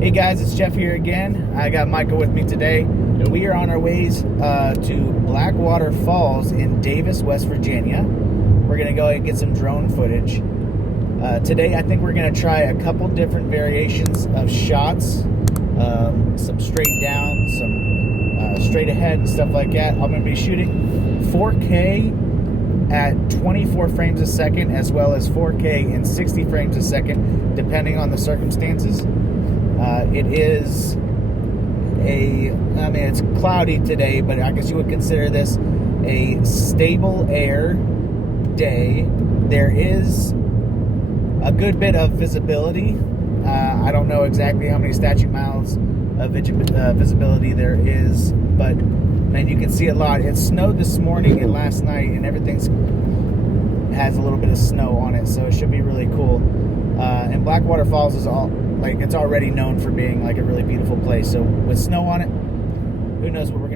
Hey guys, it's Jeff here again. I got Michael with me today. We are on our ways to Blackwater Falls in Davis, West Virginia. We're going to go and get some drone footage. Today I think we're going to try a couple different variations of shots. Some straight down, some straight ahead and stuff like that. I'm going to be shooting 4K at 24 frames a second as well as 4K in 60 frames a second depending on the circumstances. It's cloudy today, but I guess you would consider this a stable air day. There is a good bit of visibility. I don't know exactly how many statute miles of visibility there is, but man, you can see a lot. It snowed this morning and last night, and everything's has a little bit of snow on it, so it should be really cool. And Blackwater Falls is it's already known for being like a really beautiful place. So with snow on it, who knows what we're